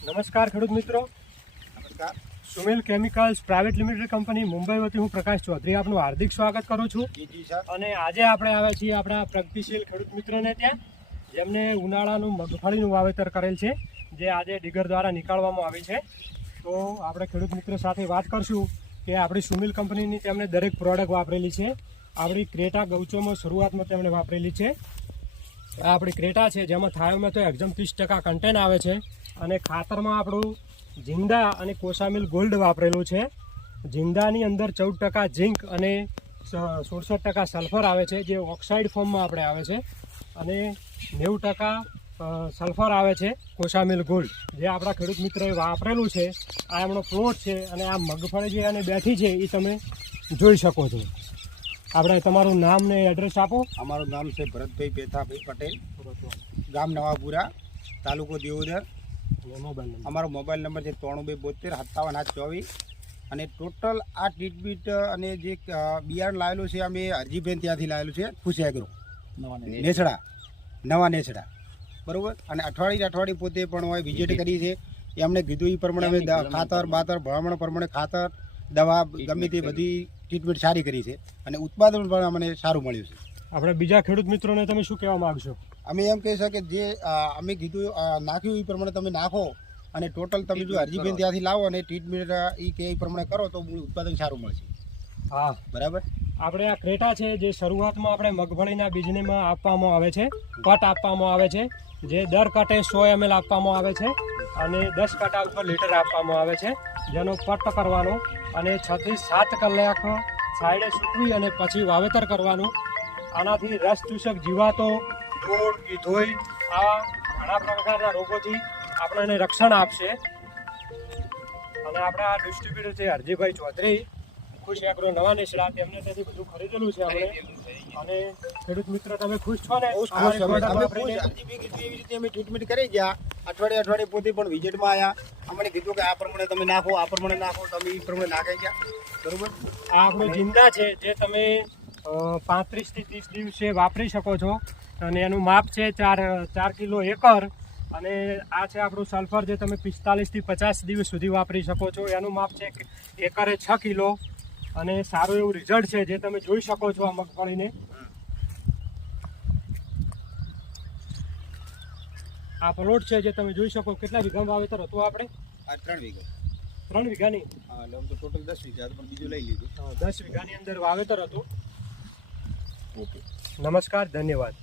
નમસ્કાર ખેડૂત મિત્રો. નમસ્કાર. Sumil chemicals private limited company Mumbai વતી હું પ્રકાશ ચૌધરી આપનું હાર્દિક સ્વાગત કરું છું. અને આજે આપણે આવ્યા છીએ આપણા પ્રગતિશીલ ખેડૂત મિત્રને ત્યાં જેમને ઉનાળાનું મગફળીનું વાવેતર કરેલ છે જે આજે ડિગર દ્વારા નીકાળવામાં આવી છે. તો આપણે ખેડૂત મિત્ર સાથે વાત કરશું કે આપણી સુમિલ કંપનીની તેમણે દરેક પ્રોડક્ટ વાપરેલી છે. આપણી ક્રેટા ગૌચોમાં શરૂઆતમાં તેમણે વાપરેલી છે. આ આપણી ક્રેટા છે, જેમાં થાયોમાં તો એકદમ ત્રીસ ટકા કન્ટેન આવે છે. અને ખાતરમાં આપણું જિંદા અને કોસામિલ ગોલ્ડ વાપરેલું છે. જિંદાની અંદર ચૌદ ટકા ઝીંક અને સુડસઠ ટકા સલ્ફર આવે છે, જે ઓક્સાઇડ ફોર્મમાં આપણે આવે છે. અને નેવું ટકા સલ્ફર આવે છે, કોસામિલ ગોલ્ડ જે આપણા ખેડૂત મિત્રએ વાપરેલું છે, આ એમનો પ્લોટ છે, અને આ મગફળી જે અને બેઠી છે એ તમે જોઈ શકો છો. આપણે તમારું નામ ને એડ્રેસ આપો. અમારું નામ છે ભરતભાઈ પેથાભાઈ પટેલ. ગામ નવાપુરા તાલુકો દેવોદર. મોબાઈલ અમારો મોબાઈલ નંબર છે ત્રણ બે બોતેર સત્તાવન આઠ ચોવીસ. અને ટોટલ આ ટ્રીટમેન્ટ અને જે બિયારણ લાવેલું છે અમે અરજીબેન ત્યાંથી લાવેલું છે ખુશ એગ્રો નેસડા. નવા નેસડા. બરાબર? અને અઠવાડિયે અઠવાડિયે પોતે પણ હોય વિઝિટ કરી છે એમણે કીધું એ પ્રમાણે અમે ખાતર બાતર ભ્રમણ પ્રમાણે ખાતર દવા ગમે તે બધી ટ્રીટમેન્ટ સારી કરી છે અને ઉત્પાદન પણ અમને સારું મળ્યું છે. આપણે બીજા ખેડૂત મિત્રોને તમે શું કહેવા માગશો? અમે એમ કહી શકીએ કે જે અમે કીધું નાખ્યું એ પ્રમાણે તમે નાખો અને ટોટલ તમે જો હરજીબેન ત્યાંથી લાવો અને ટ્રીટમેન્ટ એ કે એ પ્રમાણે કરો તો ઉત્પાદન સારું મળશે. હા. બરાબર? આપણે આ ક્રેટા છે જે શરૂઆતમાં આપણે મગફળીના બીજનીમાં આપવામાં આવે છે કટ આપવામાં આવે છે જે દર કટે સો એમએલ આપવામાં આવે છે. અને દસ કાંટા ઉપર લીટર આપવામાં આવે છે જેનો પટ કરવાનો અને છથી સાત કલાક સાઈડે સૂકવી અને પછી વાવેતર કરવાનું. આનાથી રસ ચૂસક જીવાતો ધૂળ ગીધોઈ આવા ઘણા પ્રકારના રોગોથી આપણને રક્ષણ આપશે. અને આપણા ડિસ્ટ્રીબ્યુટર છે હરજીભાઈ ચૌધરી ખુશ એગ્રો નવા નિષ્ણાત એમને ત્યાંથી બધું ખરીદેલું છે આપણે. અને ખેડૂત મિત્ર તમે ખુશ છો ને? અમે ટ્રીટમેન્ટ કરી ગયા? અઠવાડિયે અઠવાડિયે પોતે પણ વિઝિટમાં આવ્યા અમને કીધું કે આ પ્રમાણે તમે નાખો, આ પ્રમાણે નાખો, તમે એ પ્રમાણે નાખે ગયા. બરોબર? આ આપણો જિંદા છે, જે તમે પાંત્રીસથી ત્રીસ દિવસે વાપરી શકો છો. અને એનું માપ છે ચાર ચાર કિલો એકર. અને આ છે આપણું સલ્ફર જે તમે પિસ્તાલીસથી પચાસ દિવસ સુધી વાપરી શકો છો. એનું માપ છે એકરે છ કિલો. અને સારું એવું રિઝલ્ટ છે જે તમે જોઈ શકો છો આ મગફળીને. આ પ્લોટ છે જે તમે જોઈ શકો કેટલા વીઘા વાવેતર હતું આપણે? આ ત્રણ વીઘા. ત્રણ વીઘાની? હા એટલે આમ તો ટોટલ દસ વીઘા પણ બીજું લઈ લીધું. હા દસ વીઘાની અંદર વાવેતર હતું. નમસ્કાર ધન્યવાદ.